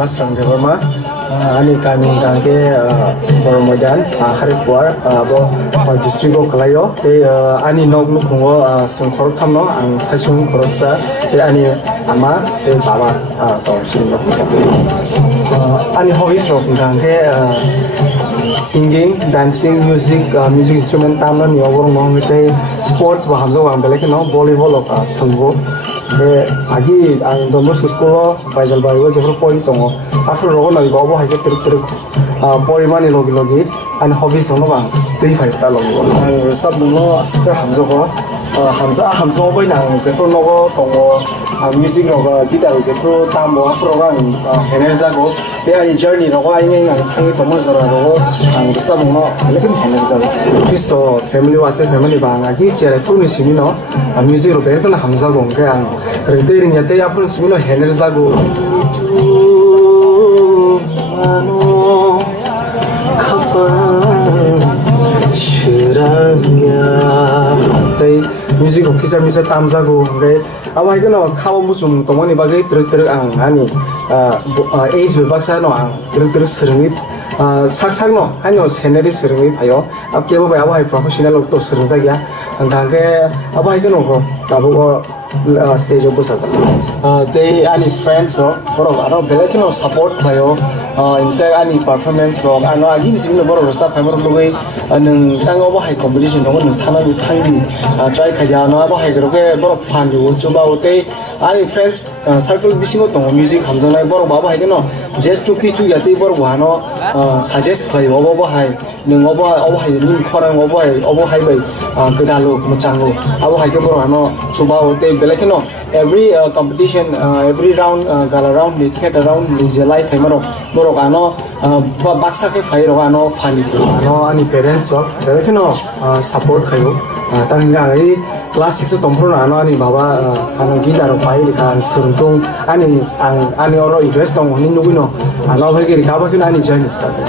Masrang Devarma, Ani Kami Gange, Boromodan, Haripuar, District of Kalayo, Ani Nog Nukungo, Sungkor Tamno, and Sachung Koroksa, Ani Ama, Baba, Torsin. Ani hobbies of Gange, singing, dancing, music instrument, Tamna, Yogo, sports, Bahamzo, and Belekino, volleyball of Tungo. Agi ang domo school Baijal Bayo jefro poi tongo after rogo na gobo ha ke ter porimani logi and hobbies ono bang 35 ta logi ang sab no aska hamzo ko hamzo bai nang jefro nogo tongo music nogo guitar jefro tambo afro bang enerza go te ai journey nogo ai ngai ang thai tomo zora rogo ang sab no lekin enerza Kristo family wase family bang agi chere phone simi no music ro ber kana hamza go ke ang Renterin ya te apun simino enerza go ano kapan shirangya te music ko kisa misa tamza go ge awai kana khawa musum tomani bagai truk ang ani age baksa no ang truk srengit sak no hanyo scenery srengit ayo apke ba awai professional to srengja gya angke awai kana ko tabo stage of Busa. They any friends or Belekino support playo. In fact, any performance or I know again, similar to stuff I'm going to way and Tango High competition. No one Tana with Tangi, try Kajana, High Roke, Fan, you Chuba, any friends circle Bisimo music comes on like Baba, I don't know, just to teach you Yati Borwano, suggest play over high, Nova, over high, new corner over highway, Kudalo, Muchango, our high Borwano, Chuba, Belekino, every competition, every round, gala round, they get around is a life hammer. Borogano, Baksake Fairogano, Fani. No, any parents of Belekino support Kayo. Tangai class 6 Tomprano, any Baba, and guitar of Fire, and Surtung, any oro interest on Nino, and over here, Kabakin, any journey started.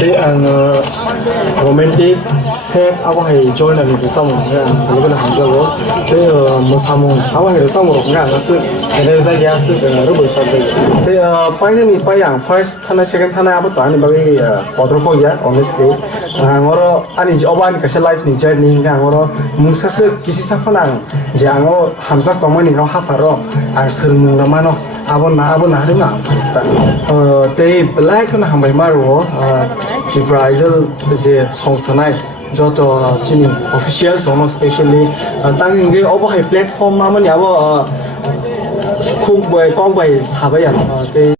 They are romantic set our join and the summer and Hamza. They Musamu, our summer of Gas, and there's a gas rubber subject. They are finally by first Tana second Tana Abutan, Potropoya, honestly. Angoro, and Oban Casha life in journey, Angoro, Musas, Kisisafanang, Jango, Hamza Tomani, half a row, and Surmunamano. Abon they black on Hambaimaro, the bridal the song tonight, Joto Chini official song, especially thanking the over high platform, Mamma, cook by Conway Savayan. They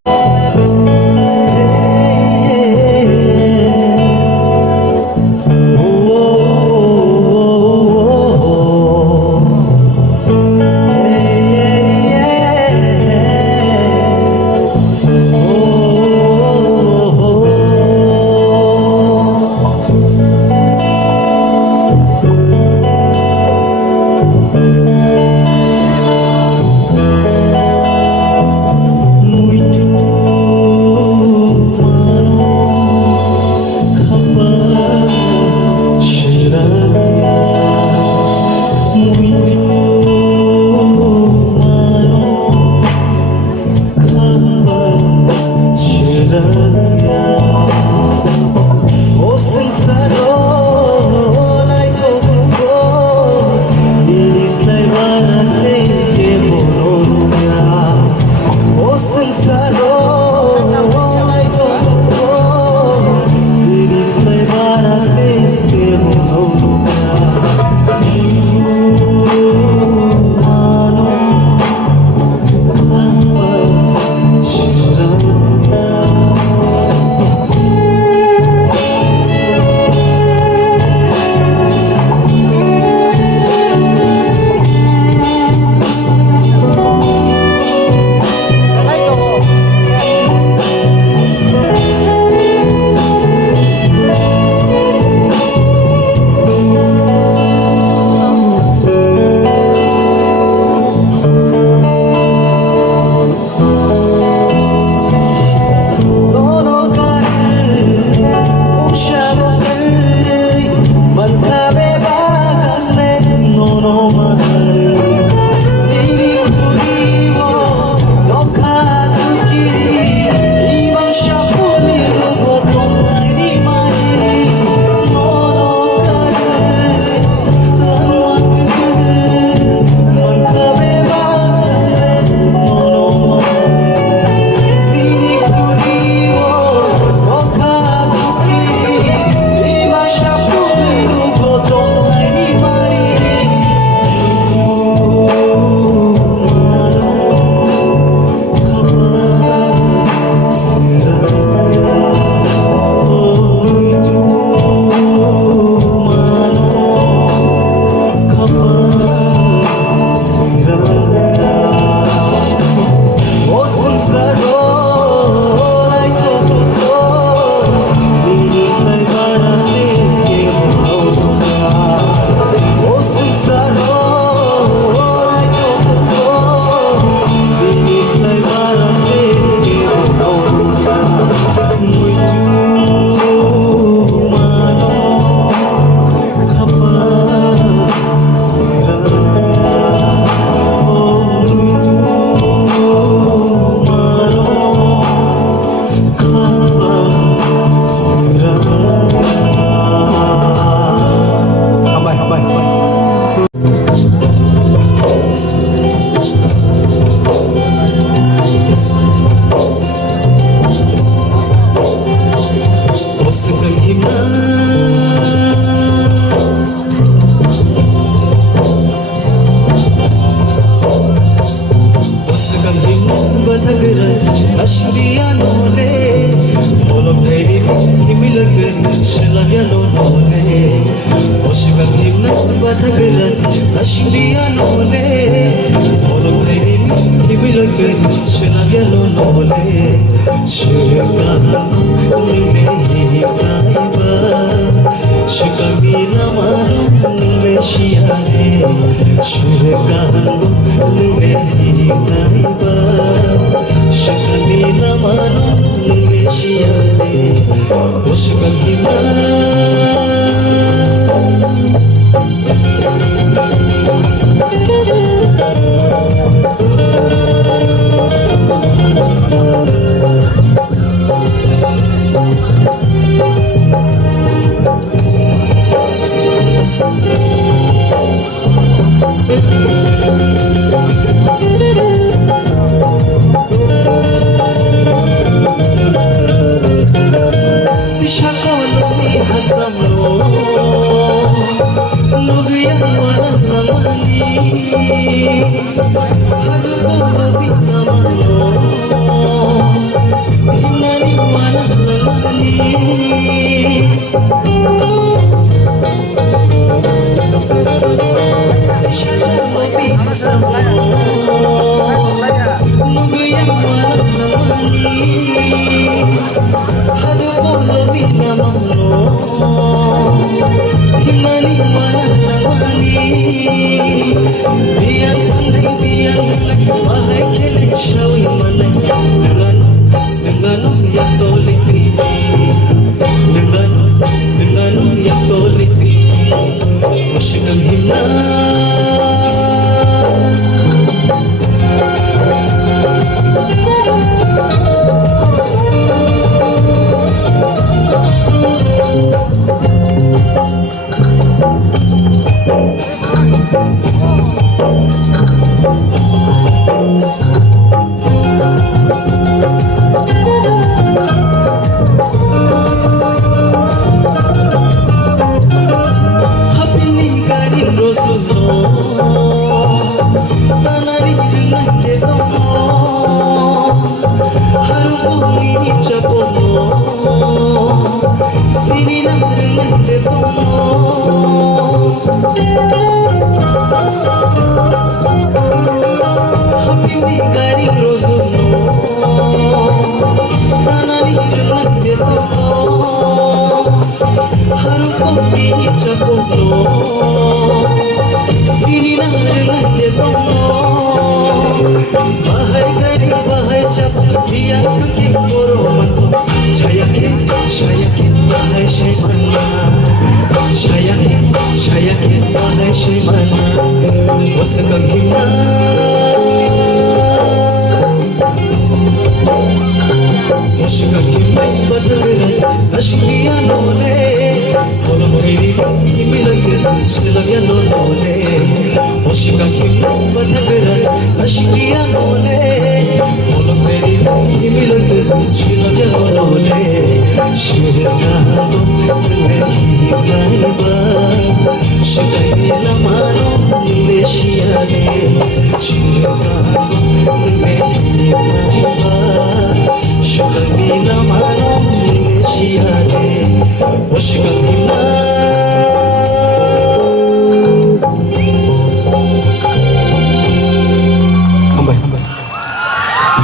Muito nole Olo kairi Ibilagir Shinagelo nole Shirkana Nime hikaiba Shikamila manu Nime shiare Shirkana Nime hikaiba Shikamila manu Nime shiare Shikamila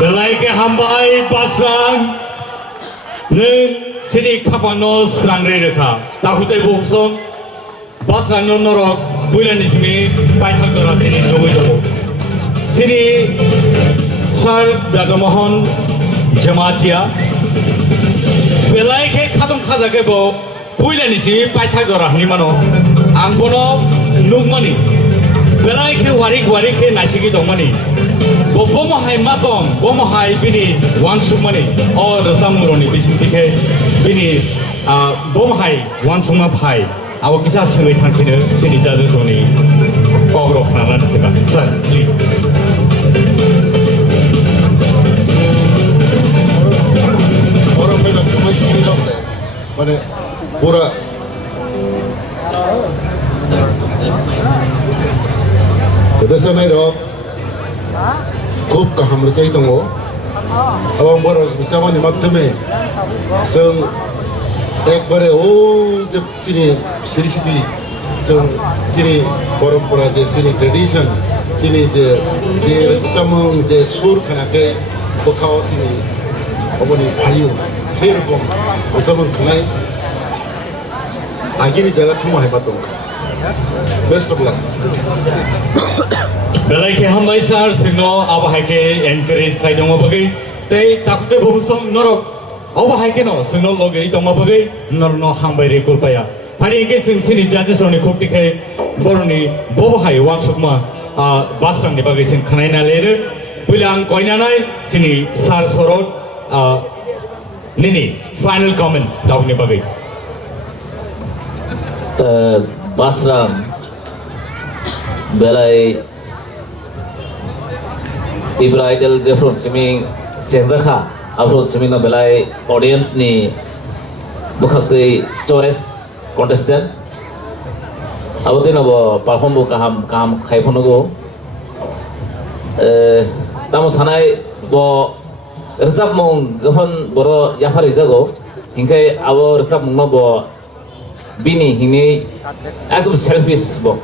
Belai ke hambai pasang neng sini kapano serangre rekha tahutai boksong pasang norok bulan ismi paithak dora tini nogoi dobo sini sar Dagamohon Jamatia belai ke khatom khaja ke bo bulan ismi paithak dora ni mano angbono nugmani belai ke warik ke nasiki dongmani Bomahai matom, bomahai bini wansumani, or the samuroni bisitike bini bomahai wansuma pai. Our kisah sengit hansina sini jadu soni. Kogro nalan seba. Sir, please. Orang memang masih hidup deh. Mana pura. Terus sana itu. खूब काम रचाई दंगो अब आं बर बिसामानि माध्यमे जों एकबारे ओ जब सिनि सिरि सिरि जों চিনি পরম্পরা যে চিনি ট্রেডিশন চিনি যে যে চামং যে সুর খানাকে কোথাও চিনি অবনি ভাইও সেরকম চামং খানাই আগের জায়গা থামো হাইবা দং best of luck Belai hambai sar sino aba haike encourage khai dong bagai tei takte bhusong norok aba haike no sino logeri dong bagai nor no hambai re kulpaya pani ke sing sini jaje soni khopti khai boroni bobo hai wan sukma basrang ni bagai sing khanai na lere bilang koina nai sini sar sorot nini final comments daw ni bagai Basram belai Ibradel Jeffron simi Cendrakha Afro simi na belai audience ni bukhakte choice contestant abodin abo perform bu kaham khaiphonogo tamo sanai bo rizab mong jokhon boro yafari jago hingkai abo rizab mong no bo bini hini ekdom selfish bo